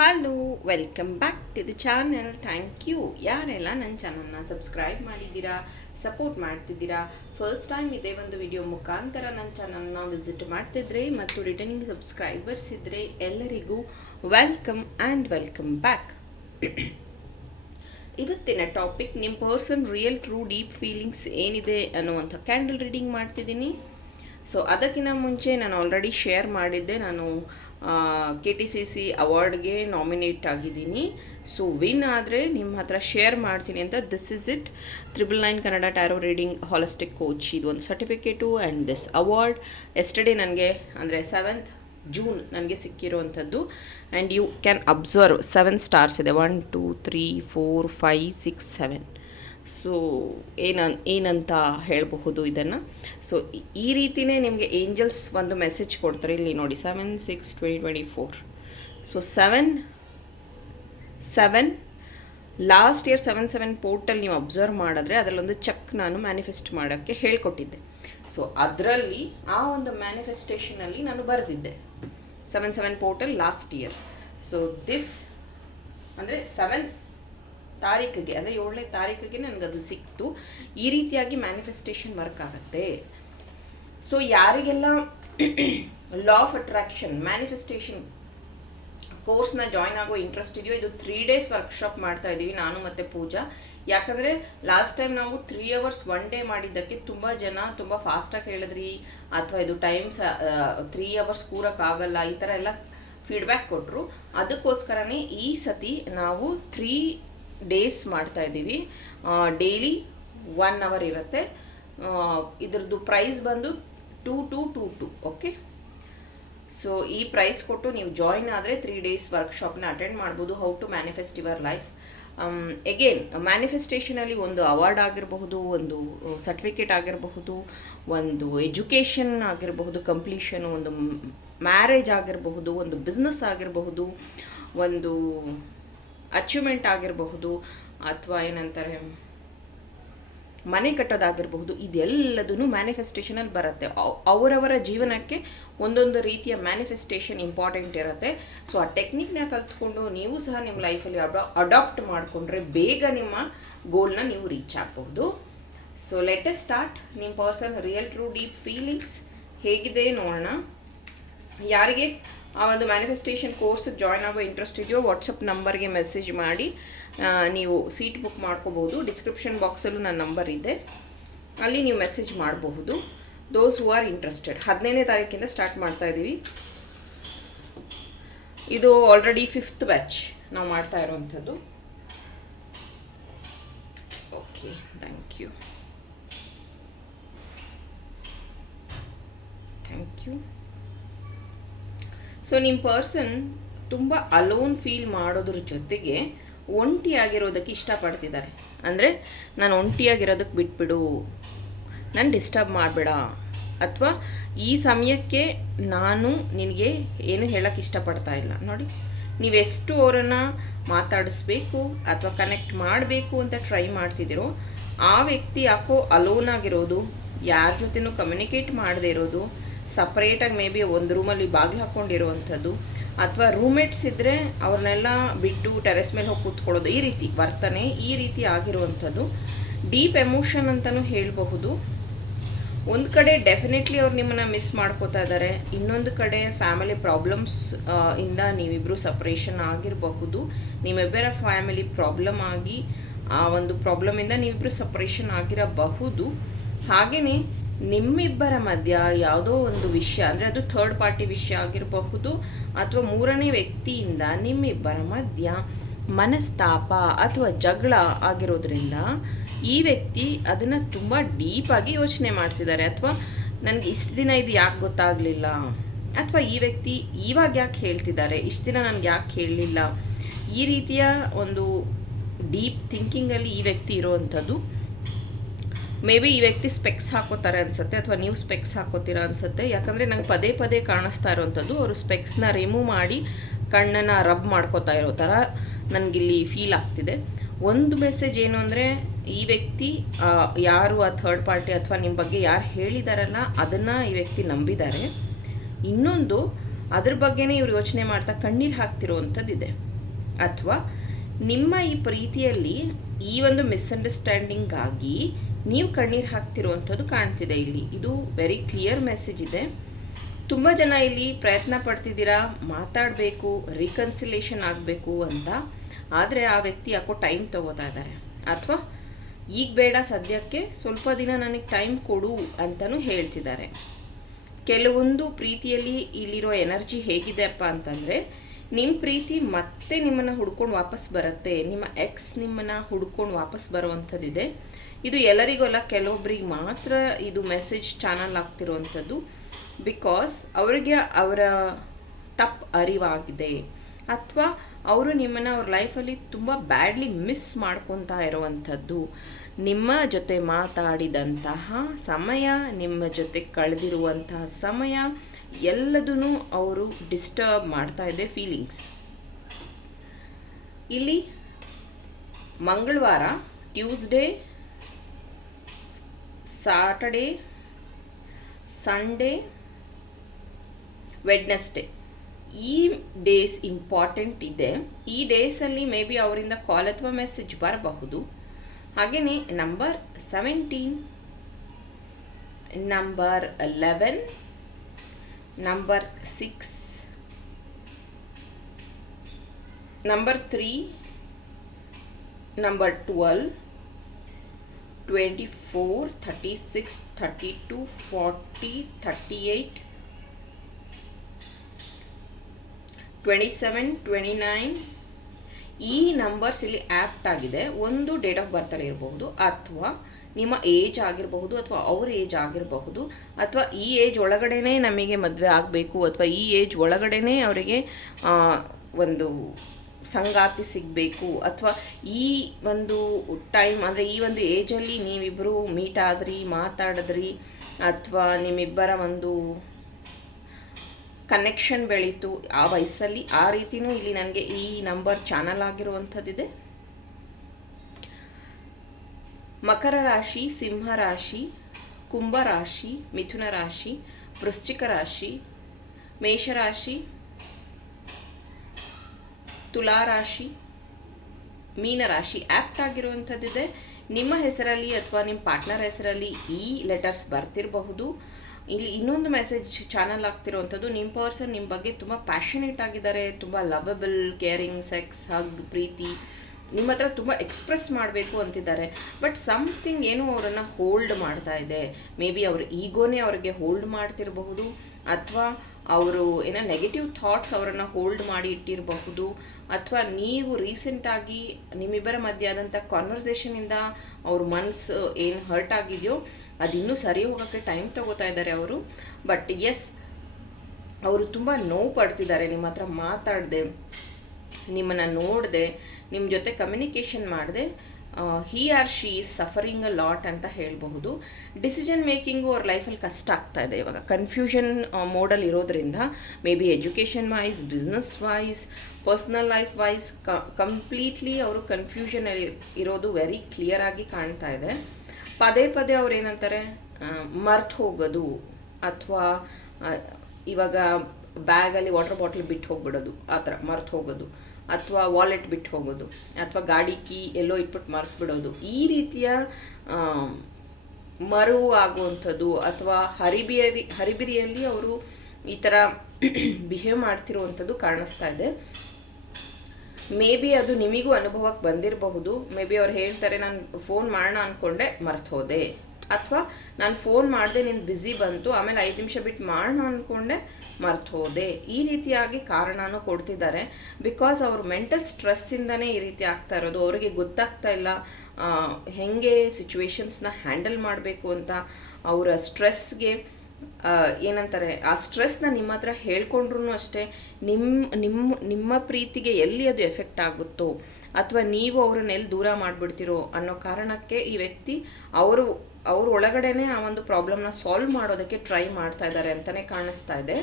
Welcome back to the channel thank you ಯಾರೆಲ್ಲ ನನ್ನ ಚಾನಲ್ನ ಸಬ್ಸ್ಕ್ರೈಬ್ ಮಾಡಿದ್ದೀರಾ ಸಪೋರ್ಟ್ ಮಾಡ್ತಿದ್ದೀರಾ ಫಸ್ಟ್ ಟೈಮ್ ಇದೇ ಒಂದು ವಿಡಿಯೋ ಮುಖಾಂತರ ನನ್ನ ಚಾನಲ್ನ ವಿಸಿಟ್ ಮಾಡ್ತಿದ್ರೆ ಮತ್ತು ರಿಟರ್ನಿಂಗ್ ಸಬ್ಸ್ಕ್ರೈಬರ್ಸ್ ಇದ್ದರೆ ಎಲ್ಲರಿಗೂ ವೆಲ್ಕಮ್ ಆ್ಯಂಡ್ ವೆಲ್ಕಮ್ ಬ್ಯಾಕ್ ಇವತ್ತಿನ ಟಾಪಿಕ್ ನಿಮ್ಮ person real true deep feelings ಏನಿದೆ ಅನ್ನುವಂಥ ಕ್ಯಾಂಡಲ್ ರೀಡಿಂಗ್ ಮಾಡ್ತಿದ್ದೀನಿ. ಸೊ ಅದಕ್ಕಿಂತ ಮುಂಚೆ ನಾನು ಆಲ್ರೆಡಿ ಶೇರ್ ಮಾಡಿದ್ದೆ. ನಾನು ಕೆ ಟಿ ಸಿ ಸಿ ಅವಾರ್ಡ್ಗೆ ನಾಮಿನೇಟ್ ಆಗಿದ್ದೀನಿ. ಸೊ ವಿನ್ ಆದರೆ ನಿಮ್ಮ ಹತ್ರ ಶೇರ್ ಮಾಡ್ತೀನಿ ಅಂತ this is it triple nine Kannada tarot reading holistic coach ಇದು ಒಂದು certificate and this award yesterday ನನಗೆ, ಅಂದರೆ ಸೆವೆಂತ್ ಜೂನ್ ನನಗೆ ಸಿಕ್ಕಿರುವಂಥದ್ದು. And you can observe seven stars ಇದೆ. One two three four five six seven so ಏನ ಏನಂತ ಹೇಳಬಹುದು ಇದನ್ನು? ಸೊ ಈ ರೀತಿಯೇ ನಿಮಗೆ ಏಂಜಲ್ಸ್ ಒಂದು ಮೆಸೇಜ್ ಕೊಡ್ತಾರೆ ಇಲ್ಲಿ ನೋಡಿ seven six twenty twenty four so seven seven last year seven seven portal ನೀವು ಅಬ್ಸರ್ವ್ ಮಾಡಿದ್ರೆ ಅದರಲ್ಲೊಂದು ಚೆಕ್ ನಾನು ಮ್ಯಾನಿಫೆಸ್ಟ್ ಮಾಡೋಕ್ಕೆ ಹೇಳ್ಕೊಟ್ಟಿದ್ದೆ. ಸೊ ಅದರಲ್ಲಿ ಆ ಒಂದು ಮ್ಯಾನಿಫೆಸ್ಟೇಷನಲ್ಲಿ ನಾನು ಬರೆದಿದ್ದೆ. Seven seven portal last year so this ಅಂದರೆ ಸೆವೆನ್ ತಾರೀಕಿಗೆ, ಅಂದರೆ ಏಳನೇ ತಾರೀಕಿಗೆ ಅದು ಸಿಕ್ತು. ಈ ರೀತಿಯಾಗಿ ಮ್ಯಾನಿಫೆಸ್ಟೇಷನ್ ವರ್ಕ್ ಆಗುತ್ತೆ. ಸೊ ಯಾರಿಗೆಲ್ಲ ಲಾ ಆಫ್ ಅಟ್ರಾಕ್ಷನ್ ಮ್ಯಾನಿಫೆಸ್ಟೇಷನ್ ಕೋರ್ಸ್ನ ಜಾಯ್ನ್ ಆಗೋ ಇಂಟ್ರೆಸ್ಟ್ ಇದೆಯೋ, ಇದು ತ್ರೀ ಡೇಸ್ ವರ್ಕ್ಶಾಪ್ ಮಾಡ್ತಾ ಇದ್ದೀವಿ ನಾನು ಮತ್ತು ಪೂಜಾ. ಯಾಕಂದರೆ ಲಾಸ್ಟ್ ಟೈಮ್ ನಾವು ತ್ರೀ ಅವರ್ಸ್ ಒನ್ ಡೇ ಮಾಡಿದ್ದಕ್ಕೆ ತುಂಬ ಜನ ತುಂಬ ಫಾಸ್ಟಾಗಿ ಹೇಳಿದ್ರಿ. ಅಥವಾ ಇದು ಟೈಮ್ಸ್ ತ್ರೀ ಅವರ್ಸ್ ಕೂರಕ್ಕಾಗಲ್ಲ ಈ ಥರ ಎಲ್ಲ ಫೀಡ್ಬ್ಯಾಕ್ ಕೊಟ್ಟರು ಅದಕ್ಕೋಸ್ಕರನೇ ಈ ಸತಿ ನಾವು ತ್ರೀ ಡೇಸ್ ಮಾಡ್ತಾ ಇದ್ದೀವಿ. ಡೈಲಿ ಒನ್ ಅವರ್ ಇರುತ್ತೆ. ಇದ್ರದ್ದು ಪ್ರೈಸ್ ಬಂದು two two two two okay so ಈ ಪ್ರೈಸ್ ಕೊಟ್ಟು ನೀವು ಜಾಯಿನ್ ಆದರೆ ತ್ರೀ ಡೇಸ್ ವರ್ಕ್ಶಾಪ್ನ ಅಟೆಂಡ್ ಮಾಡ್ಬೋದು how to manifest your life again ಮ್ಯಾನಿಫೆಸ್ಟೇಷನಲ್ಲಿ ಒಂದು ಅವಾರ್ಡ್ ಆಗಿರಬಹುದು, ಒಂದು ಸರ್ಟಿಫಿಕೇಟ್ ಆಗಿರಬಹುದು, ಒಂದು ಎಜುಕೇಷನ್ ಆಗಿರಬಹುದು ಕಂಪ್ಲೀಷನ್ ಒಂದು ಮ್ಯಾರೇಜ್ ಆಗಿರಬಹುದು, ಒಂದು ಬಿಸ್ನೆಸ್ ಆಗಿರಬಹುದು, ಒಂದು ಅಚೀವ್ಮೆಂಟ್ ಆಗಿರಬಹುದು ಅಥವಾ ಏನಂತಾರೆ, ಮನೆ ಕಟ್ಟೋದಾಗಿರಬಹುದು ಇದೆಲ್ಲದೂ ಮ್ಯಾನಿಫೆಸ್ಟೇಷನಲ್ಲಿ ಬರುತ್ತೆ. ಅವ್- ಅವರವರ ಜೀವನಕ್ಕೆ ಒಂದೊಂದು ರೀತಿಯ ಮ್ಯಾನಿಫೆಸ್ಟೇಷನ್ ಇಂಪಾರ್ಟೆಂಟ್ ಇರುತ್ತೆ. ಸೊ ಆ ಟೆಕ್ನಿಕ್ನ ಕಲ್ತ್ಕೊಂಡು ನೀವು ಸಹ ನಿಮ್ಮ ಲೈಫಲ್ಲಿ ಅಡಾ ಅಡಾಪ್ಟ್ ಮಾಡಿಕೊಂಡ್ರೆ ಬೇಗ ನಿಮ್ಮ ಗೋಲ್ನ ನೀವು ರೀಚ್ ಆಗಬಹುದು. ಸೊ ಲೆಟೆಸ್ಟ್ ಸ್ಟಾರ್ಟ್ ನಿಮ್ಮ person real true deep feelings ಹೇಗಿದೆ ನೋಡೋಣ. ಯಾರಿಗೆ ಆ ಒಂದು ಮ್ಯಾನಿಫೆಸ್ಟೇಷನ್ ಕೋರ್ಸ್ಗೆ ಜಾಯ್ನ್ ಆಗೋ ಇಂಟ್ರೆಸ್ಟ್ ಇದೆಯೋ ವಾಟ್ಸಪ್ ನಂಬರ್ಗೆ ಮೆಸೇಜ್ ಮಾಡಿ. ನೀವು ಸೀಟ್ ಬುಕ್ ಮಾಡ್ಕೋಬೋದು. ಡಿಸ್ಕ್ರಿಪ್ಷನ್ ಬಾಕ್ಸಲ್ಲೂ ನನ್ನ ನಂಬರ್ ಇದೆ. ಅಲ್ಲಿ ನೀವು ಮೆಸೇಜ್ ಮಾಡಬಹುದು. ದೋಸ್ ಹೂ ಆರ್ ಇಂಟ್ರೆಸ್ಟೆಡ್ ಹದಿನೈದನೇ ತಾರೀಕಿಂದ ಸ್ಟಾರ್ಟ್ ಮಾಡ್ತಾ ಇದ್ದೀವಿ ಇದು ಆಲ್ರೆಡಿ ಫಿಫ್ತ್ ಬ್ಯಾಚ್ ನಾವು ಮಾಡ್ತಾ ಇರೋವಂಥದ್ದು. Okay thank you thank you so ನಿಮ್ಮ ಪರ್ಸನ್ ತುಂಬ ಅಲೋನ್ ಫೀಲ್ ಮಾಡೋದ್ರ ಜೊತೆಗೆ ಒಂಟಿಯಾಗಿರೋದಕ್ಕೆ ಇಷ್ಟಪಡ್ತಿದ್ದಾರೆ. ಅಂದರೆ, ನಾನು ಒಂಟಿಯಾಗಿರೋದಕ್ಕೆ ಬಿಟ್ಬಿಡು. ನಾನು ಡಿಸ್ಟರ್ಬ್ ಮಾಡಬೇಡ. ಅಥವಾ, ಈ ಸಮಯಕ್ಕೆ ನಾನು ನಿನಗೆ ಏನು ಹೇಳೋಕ್ಕೆ ಇಷ್ಟಪಡ್ತಾ ಇಲ್ಲ. ನೋಡಿ ನೀವೆಷ್ಟು ಅವರನ್ನು ಮಾತಾಡಿಸ್ಬೇಕು ಅಥವಾ ಕನೆಕ್ಟ್ ಮಾಡಬೇಕು ಅಂತ ಟ್ರೈ ಮಾಡ್ತಿದ್ದೀರೋ, ಆ ವ್ಯಕ್ತಿ ಯಾಕೋ ಅಲೋನ್ ಆಗಿರೋದು, ಯಾರ ಜೊತೆನೂ ಕಮ್ಯುನಿಕೇಟ್ ಮಾಡದೇ ಇರೋದು ಸಪ್ರೇಟಾಗಿ ಮೇ ಬಿ ಒಂದು ರೂಮಲ್ಲಿ ಬಾಗಿಲು ಹಾಕ್ಕೊಂಡಿರುವಂಥದ್ದು, ಅಥವಾ ರೂಮ್ಮೇಟ್ಸ್ ಇದ್ದರೆ ಅವ್ರನ್ನೆಲ್ಲ ಬಿಟ್ಟು ಟೆರೆಸ್ ಮೇಲೆ ಹೋಗಿ ಕೂತ್ಕೊಳ್ಳೋದು ಈ ರೀತಿ, ವರ್ತನೆ ಈ ರೀತಿ ಆಗಿರುವಂಥದ್ದು. ಡೀಪ್ ಎಮೋಷನ್ ಅಂತಲೂ ಹೇಳಬಹುದು. ಒಂದು ಕಡೆ ಡೆಫಿನೆಟ್ಲಿ ಅವ್ರು ನಿಮ್ಮನ್ನು ಮಿಸ್ ಮಾಡ್ಕೋತಾ ಇದ್ದಾರೆ ಇನ್ನೊಂದು ಕಡೆ ಫ್ಯಾಮಿಲಿ ಪ್ರಾಬ್ಲಮ್ಸ್ ಇಂದ ನೀವಿಬ್ಬರು ಸಪ್ರೇಷನ್ ಆಗಿರಬಹುದು. ನಿಮ್ಮಿಬ್ಬರ ಫ್ಯಾಮಿಲಿ ಪ್ರಾಬ್ಲಮ್ ಆಗಿ, ಆ, ಒಂದು ಪ್ರಾಬ್ಲಮಿಂದ ನೀವಿಬ್ಬರು ಸಪ್ರೇಷನ್ ಆಗಿರಬಹುದು. ಹಾಗೆಯೇ ನಿಮ್ಮಿಬ್ಬರ ಮಧ್ಯ ಯಾವುದೋ ಒಂದು ವಿಷಯ, ಅಂದರೆ ಅದು ಥರ್ಡ್ ಪಾರ್ಟಿ ವಿಷಯ ಆಗಿರಬಹುದು ಅಥವಾ ಮೂರನೇ ವ್ಯಕ್ತಿಯಿಂದ ನಿಮ್ಮಿಬ್ಬರ ಮಧ್ಯ ಮನಸ್ತಾಪ ಅಥವಾ ಜಗಳ ಆಗಿರೋದ್ರಿಂದ ಈ ವ್ಯಕ್ತಿ ಅದನ್ನು ತುಂಬ ಡೀಪಾಗಿ ಯೋಚನೆ ಮಾಡ್ತಿದ್ದಾರೆ. ಅಥವಾ ನನಗೆ ಇಷ್ಟು ದಿನ ಇದು ಯಾಕೆ ಗೊತ್ತಾಗಲಿಲ್ಲ? ಅಥವಾ ಈ ವ್ಯಕ್ತಿ ಇವಾಗ ಯಾಕೆ ಹೇಳ್ತಿದ್ದಾರೆ? ಇಷ್ಟು ದಿನ ನನಗೆ ಯಾಕೆ ಹೇಳಲಿಲ್ಲ? ಈ ರೀತಿಯ ಒಂದು ಡೀಪ್ ಥಿಂಕಿಂಗಲ್ಲಿ ಈ ವ್ಯಕ್ತಿ ಇರೋವಂಥದ್ದು ಮೇ ಬಿ ಈ ವ್ಯಕ್ತಿ ಸ್ಪೆಕ್ಸ್ ಹಾಕೋತಾರೆ ಅನ್ಸುತ್ತೆ ಅಥವಾ ನೀವು ಸ್ಪೆಕ್ಸ್ ಹಾಕೋತೀರಾ ಅನ್ಸುತ್ತೆ. ಯಾಕಂದರೆ ನಂಗೆ ಪದೇ ಪದೇ ಕಾಣಿಸ್ತಾ ಇರೋವಂಥದ್ದು ಅವರು ಸ್ಪೆಕ್ಸ್ನ ರಿಮೂವ್ ಮಾಡಿ ಕಣ್ಣನ್ನು ರಬ್ ಮಾಡ್ಕೋತಾ ಇರೋ ಥರ ನನಗಿಲ್ಲಿ ಫೀಲ್ ಆಗ್ತಿದೆ. ಒಂದು ಮೆಸೇಜ್ ಏನು ಅಂದರೆ, ಈ ವ್ಯಕ್ತಿ ಯಾರು ಆ ಥರ್ಡ್ ಪಾರ್ಟಿ ಅಥವಾ ನಿಮ್ಮ ಬಗ್ಗೆ ಯಾರು ಹೇಳಿದಾರಲ್ಲ ಅದನ್ನು ಈ ವ್ಯಕ್ತಿ ನಂಬಿದ್ದಾರೆ ಇನ್ನೊಂದು, ಅದ್ರ ಬಗ್ಗೆನೇ ಇವ್ರು ಯೋಚನೆ ಮಾಡ್ತಾ ಕಣ್ಣೀರು ಹಾಕ್ತಿರೋವಂಥದ್ದಿದೆ ಅಥವಾ ನಿಮ್ಮ ಈ ಪ್ರೀತಿಯಲ್ಲಿ ಈ ಒಂದು ಮಿಸ್ಅಂಡರ್ಸ್ಟ್ಯಾಂಡಿಂಗ್ ಆಗಿ ನೀವು ಕಣ್ಣೀರು ಹಾಕ್ತಿರುವಂಥದ್ದು ಕಾಣ್ತಿದೆ ಇಲ್ಲಿ. ಇದು ವೆರಿ ಕ್ಲಿಯರ್ ಮೆಸೇಜ್ ಇದೆ. ತುಂಬ ಜನ ಇಲ್ಲಿ ಪ್ರಯತ್ನ ಪಡ್ತಿದ್ದೀರಾ, ಮಾತಾಡಬೇಕು ರೀಕನ್ಸಿಲೇಷನ್ ಆಗಬೇಕು ಅಂತ. ಆದರೆ ಆ ವ್ಯಕ್ತಿ ಯಾಕೋ ಟೈಮ್ ತಗೋತಾ ಇದ್ದಾರೆ. ಅಥವಾ ಈಗ ಬೇಡ, ಸದ್ಯಕ್ಕೆ ಸ್ವಲ್ಪ ದಿನ ನನಗೆ ಟೈಮ್ ಕೊಡು ಅಂತಲೂ ಹೇಳ್ತಿದ್ದಾರೆ. ಕೆಲವೊಂದು ಪ್ರೀತಿಯಲ್ಲಿ ಇಲ್ಲಿರೋ ಎನರ್ಜಿ ಹೇಗಿದೆಪ್ಪ ಅಂತಂದರೆ ನಿಮ್ಮ ಪ್ರೀತಿ ಮತ್ತೆ ನಿಮ್ಮನ್ನು ಹುಡ್ಕೊಂಡು ವಾಪಸ್ ಬರುತ್ತೆ. ನಿಮ್ಮ ಎಕ್ಸ್ ನಿಮ್ಮನ್ನು ಹುಡ್ಕೊಂಡು ವಾಪಸ್ ಬರುವಂಥದ್ದಿದೆ. ಇದು ಎಲ್ಲರಿಗೂ ಅಲ್ಲ ಕೆಲವೊಬ್ಬರಿಗೆ ಮಾತ್ರ ಇದು ಮೆಸೇಜ್ ಚಾನಲ್ ಆಗ್ತಿರುವಂಥದ್ದು. ಬಿಕಾಸ್ ಅವರಿಗೆ ಅವರ ತಪ್ಪು ಅರಿವಾಗಿದೆ. ಅಥವಾ ಅವರು ನಿಮ್ಮನ್ನು ಅವ್ರ ಲೈಫಲ್ಲಿ ತುಂಬ ಬ್ಯಾಡ್ಲಿ ಮಿಸ್ ಮಾಡ್ಕೊತಾ ಇರುವಂಥದ್ದು. ನಿಮ್ಮ ಜೊತೆ ಮಾತಾಡಿದಂತಹ ಸಮಯ, ನಿಮ್ಮ ಜೊತೆ ಕಳೆದಿರುವಂತಹ ಸಮಯ ಎಲ್ಲದೂ ಅವರು ಡಿಸ್ಟರ್ಬ್ ಮಾಡ್ತಾ ಇದೆ ಫೀಲಿಂಗ್ಸ್ ಇಲ್ಲಿ ಮಂಗಳವಾರ ಟ್ಯೂಸ್ಡೇ ಸಾಟರ್ಡೇ ಸಂಡೇ ವೆಡ್ನೆಸ್ಡೇ ಈ ಡೇಸ್ ಇಂಪಾರ್ಟೆಂಟ್ ಇದೆ. ಈ ಡೇಸಲ್ಲಿ ಮೇ ಬಿ ಅವರಿಂದ ಕಾಲ್ ಅಥವಾ ಮೆಸೇಜ್ ಬರಬಹುದು. ಹಾಗೆಯೇ number seventeen number eleven twenty four thirty six thirty two forty thirty eight twenty seven twenty nine ಈ ನಂಬರ್ಸ್ ಇಲ್ಲಿ ಆ್ಯಪ್ಟ್ ಆಗಿದೆ. ಒಂದು ಡೇಟ್ ಆಫ್ ಬರ್ತಲ್ಲಿ ಇರಬಹುದು ಅಥವಾ ನಿಮ್ಮ ಏಜ್ ಆಗಿರಬಹುದು ಅಥವಾ ಅವ್ರ ಏಜ್ ಆಗಿರಬಹುದು ಅಥವಾ ಈ ಏಜ್ ಒಳಗಡೆನೇ ನಮಗೆ ಮದುವೆ ಆಗಬೇಕು ಅಥವಾ ಈ ಏಜ್ ಒಳಗಡೆನೇ ಅವರಿಗೆ ಒಂದು ಸಂಗಾತಿ ಸಿಗಬೇಕು ಅಥವಾ ಈ ಒಂದು ಟೈಮ್ ಅಂದರೆ ಈ ಒಂದು ಏಜಲ್ಲಿ ನೀವಿಬ್ಬರು ಮೀಟ್ ಆದ್ರಿ, ಮಾತಾಡಿದ್ರಿ ಅಥವಾ ನಿಮ್ಮಿಬ್ಬರ ಒಂದು ಕನೆಕ್ಷನ್ ಬೆಳೀತು, ಆ ವಯಸ್ಸಲ್ಲಿ ಆ ರೀತಿನೂ ಇಲ್ಲಿ ನನಗೆ ಈ ನಂಬರ್ ಚಾನಲ್ ಆಗಿರುವಂಥದ್ದಿದೆ. ಮಕರ ರಾಶಿ, ಸಿಂಹ ರಾಶಿ, ಕುಂಭ ರಾಶಿ, ಮಿಥುನ ರಾಶಿ, ವೃಶ್ಚಿಕ ರಾಶಿ ಮೇಷರಾಶಿ ತುಲಾ ರಾಶಿ ಮೀನರಾಶಿ ಆ್ಯಪ್ಟ್ ಆಗಿರುವಂಥದ್ದಿದೆ. ನಿಮ್ಮ ಹೆಸರಲ್ಲಿ ಅಥವಾ ನಿಮ್ಮ ಪಾರ್ಟ್ನರ್ ಹೆಸರಲ್ಲಿ ಈ ಲೆಟರ್ಸ್ ಬರ್ತಿರಬಹುದು. ಇಲ್ಲಿ ಇನ್ನೊಂದು ಮೆಸೇಜ್ ಚಾನಲ್ ಆಗ್ತಿರುವಂಥದ್ದು. ನಿಮ್ಮ ಪರ್ಸನ್ ನಿಮ್ಮ ಬಗ್ಗೆ ತುಂಬ ಪ್ಯಾಷನೇಟ್ ಆಗಿದ್ದಾರೆ. ತುಂಬ ಲವಬಲ್ ಕೇರಿಂಗ್ ಸೆಕ್ಸ್ ಹಗ್ ಪ್ರೀತಿ ನಿಮ್ಮ ಹತ್ರ ತುಂಬ ಎಕ್ಸ್ಪ್ರೆಸ್ ಮಾಡಬೇಕು ಅಂತಿದ್ದಾರೆ. ಬಟ್ ಸಮಥಿಂಗ್ ಏನು ಅವರನ್ನು ಹೋಲ್ಡ್ ಮಾಡ್ತಾ ಇದೆ. ಮೇ ಬಿ ಅವ್ರ ಈಗೋನೇ ಅವರಿಗೆ ಹೋಲ್ಡ್ ಮಾಡ್ತಿರಬಹುದು, ಅಥವಾ ಅವರು ಏನೋ ನೆಗೆಟಿವ್ ಥಾಟ್ಸ್ ಅವರನ್ನು ಹೋಲ್ಡ್ ಮಾಡಿ ಇಟ್ಟಿರಬಹುದು, ಅಥವಾ ನೀವು ರೀಸೆಂಟಾಗಿ ನಿಮ್ಮಿಬ್ಬರ ಮಧ್ಯೆ ಆದಂಥ ಕಾನ್ವರ್ಸೇಷನಿಂದ ಅವ್ರ ಮನಸ್ಸು ಏನು ಹರ್ಟ್ ಆಗಿದೆಯೋ ಅದಿನ್ನೂ ಸರಿ ಹೋಗೋಕ್ಕೆ ಟೈಮ್ ತಗೋತಾ ಇದ್ದಾರೆ ಅವರು. ಬಟ್ ಎಸ್ ಅವರು ತುಂಬ ನೋವು ಪಡ್ತಿದ್ದಾರೆ, ನಿಮ್ಮ ಹತ್ರ ಮಾತಾಡದೆ. ನಿಮ್ಮನ್ನು ನೋಡದೆ ನಿಮ್ಮ ಜೊತೆ ಕಮ್ಯುನಿಕೇಷನ್ ಮಾಡಿದೆ he or she is suffering a lot ಅಂತ ಹೇಳಬಹುದು. ಡಿಸಿಷನ್ ಮೇಕಿಂಗು ಅವ್ರ ಲೈಫಲ್ಲಿ ಕಷ್ಟ ಆಗ್ತಾ ಇದೆ ಇವಾಗ. ಕನ್ಫ್ಯೂಷನ್ ಮೋಡಲ್ಲಿ ಇರೋದ್ರಿಂದ may be education wise business wise personal life wise completely ಅವರು ಕನ್ಫ್ಯೂಷನಲ್ಲಿ ಇರೋದು ವೆರಿ ಕ್ಲಿಯರ್ ಆಗಿ ಕಾಣ್ತಾ ಇದೆ. ಪದೇ ಪದೇ ಅವ್ರು ಏನಂತಾರೆ ಮರ್ತು ಹೋಗೋದು, ಅಥವಾ ಇವಾಗ ಬ್ಯಾಗಲ್ಲಿ ವಾಟರ್ ಬಾಟ್ಲ್ ಬಿಟ್ಟು ಹೋಗ್ಬಿಡೋದು, ಆ ಥರ ಮರ್ತು ಹೋಗೋದು, ಅಥವಾ ವಾಲೆಟ್ ಬಿಟ್ಟು ಹೋಗೋದು, ಅಥವಾ ಗಾಡಿ ಕೀ ಎಲ್ಲೋ ಇಟ್ಬಿಟ್ಟು ಮರ್ತು ಬಿಡೋದು. ಈ ರೀತಿಯ ಮರವು ಆಗುವಂಥದ್ದು ಅಥವಾ ಹರಿಬಿರಿ ಹರಿಬಿರಿಯಲ್ಲಿ ಅವರು ಈ ಥರ ಬಿಹೇವ್ ಮಾಡ್ತಿರುವಂಥದ್ದು ಕಾಣಿಸ್ತಾ ಇದೆ. ಮೇ ಬಿ ಅದು ನಿಮಗೂ ಅನುಭವಕ್ಕೆ ಬಂದಿರಬಹುದು. ಮೇ ಬಿ ಅವ್ರು ಹೇಳ್ತಾರೆ, ನಾನು ಫೋನ್ ಮಾಡೋಣ ಅಂದ್ಕೊಂಡೆ ಮರ್ತು ಹೋದೆ. ಅಥವಾ ನಾನು ಫೋನ್ ಮಾಡಿದೆ ನೀನು ಬ್ಯುಸಿ ಬಂತು, ಆಮೇಲೆ ಐದು ನಿಮಿಷ ಬಿಟ್ಟು ಮಾಡೋಣ ಅಂದ್ಕೊಂಡೆ ಮರ್ತು ಹೋದೆ. ಈ ರೀತಿಯಾಗಿ ಕಾರಣನೂ ಕೊಡ್ತಿದ್ದಾರೆ. ಬಿಕಾಸ್ ಅವ್ರ ಮೆಂಟಲ್ ಸ್ಟ್ರೆಸ್ಸಿಂದನೇ ಈ ರೀತಿ ಆಗ್ತಾ ಇರೋದು. ಅವರಿಗೆ ಗೊತ್ತಾಗ್ತಾ ಇಲ್ಲ ಹೇಗೆ ಸಿಚುವೇಶನ್ಸ್ನ ಹ್ಯಾಂಡಲ್ ಮಾಡಬೇಕು ಅಂತ. ಅವರ ಸ್ಟ್ರೆಸ್ಗೆ ಏನಂತಾರೆ, ಆ ಸ್ಟ್ರೆಸ್ನ ನಿಮ್ಮ ಹತ್ರ ಹೇಳ್ಕೊಂಡ್ರು ಅಷ್ಟೇ. ನಿಮ್ಮ ನಿಮ್ಮ ನಿಮ್ಮ ಪ್ರೀತಿಗೆ ಎಲ್ಲಿ ಅದು ಎಫೆಕ್ಟ್ ಆಗುತ್ತೋ. ಅಥವಾ ನೀವು ಅವ್ರನ್ನ ಎಲ್ಲಿ ದೂರ ಮಾಡಿಬಿಡ್ತಿರೋ ಅನ್ನೋ ಕಾರಣಕ್ಕೆ ಈ ವ್ಯಕ್ತಿ ಅವರು, ಅವ್ರ ಒಳಗಡೆನೆ ಆ ಒಂದು ಪ್ರಾಬ್ಲಮ್ನ ಸಾಲ್ವ್ ಮಾಡೋದಕ್ಕೆ ಟ್ರೈ ಮಾಡ್ತಾ ಇದ್ದಾರೆ ಅಂತಲೇ ಕಾಣಿಸ್ತಾ ಇದೆ.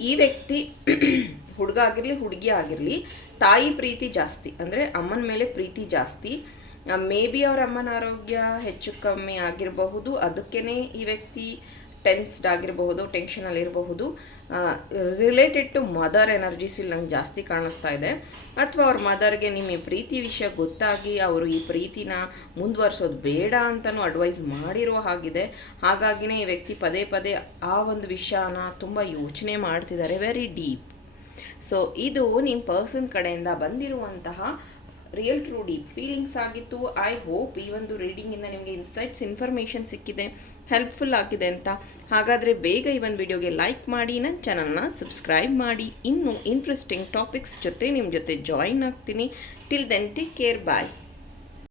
ಈ ವ್ಯಕ್ತಿ ಹುಡುಗ ಆಗಿರಲಿ, ಹುಡುಗಿ ಆಗಿರಲಿ, ತಾಯಿ ಪ್ರೀತಿ ಜಾಸ್ತಿ, ಅಂದರೆ ಅಮ್ಮನ ಮೇಲೆ ಪ್ರೀತಿ ಜಾಸ್ತಿ ಮೇ ಬಿ ಅವ್ರ ಅಮ್ಮನ ಆರೋಗ್ಯ ಹೆಚ್ಚು ಕಮ್ಮಿ ಆಗಿರಬಹುದು ಅದಕ್ಕೇ ಈ ವ್ಯಕ್ತಿ ಟೆನ್ಸ್ಡ್ ಆಗಿರಬಹುದು ಟೆನ್ಷನಲ್ಲಿ ಇರಬಹುದು. ರಿಲೇಟೆಡ್ ಟು ಮದರ್ ಎನರ್ಜೀಸ್ ಇಲ್ಲಿ ನಂಗೆ ಜಾಸ್ತಿ ಕಾಣಿಸ್ತಾ ಇದೆ. ಅಥವಾ ಅವ್ರ ಮದರ್ಗೆ ನಿಮ್ಮ ಪ್ರೀತಿ ವಿಷಯ ಗೊತ್ತಾಗಿ ಅವರು ಈ ಪ್ರೀತಿನ ಮುಂದುವರ್ಸೋದು ಬೇಡ ಅಂತಲೂ ಅಡ್ವೈಸ್ ಮಾಡಿರೋ ಹಾಗಿದೆ. ಹಾಗಾಗಿನೇ ಈ ವ್ಯಕ್ತಿ ಪದೇ ಪದೇ ಆ ಒಂದು ವಿಷಯನ ತುಂಬ ಯೋಚನೆ ಮಾಡ್ತಿದ್ದಾರೆ ವೆರಿ ಡೀಪ್ ಸೊ ಇದು ನಿಮ್ಮ ಪರ್ಸನ್ ಕಡೆಯಿಂದ ಬಂದಿರುವಂತಹ ರಿಯಲ್ ಟ್ರೂ ಡೀಪ್ ಫೀಲಿಂಗ್ಸ್ ಆಗಿತ್ತು. ಐ ಹೋಪ್ ಈ ಒಂದು ರೀಡಿಂಗಿಂದ ನಿಮಗೆ ಇನ್ಸೈಟ್ಸ್ ಇನ್ಫಾರ್ಮೇಷನ್ ಸಿಕ್ಕಿದೆ. ಹೆಲ್ಪ್ಫುಲ್ ಆಗಿದೆ ಅಂತ. ಹಾಗಾದರೆ ಬೇಗ ಈ ಒಂದು ವಿಡಿಯೋಗೆ ಲೈಕ್ ಮಾಡಿ, ನನ್ನ ಚಾನಲ್ನ ಸಬ್ಸ್ಕ್ರೈಬ್ ಮಾಡಿ. ಇನ್ನೂ ಇಂಟ್ರೆಸ್ಟಿಂಗ್ ಟಾಪಿಕ್ಸ್ ಜೊತೆ ನಿಮ್ಮ ಜೊತೆ ಜಾಯಿನ್ ಆಗ್ತೀನಿ. Till then take care bye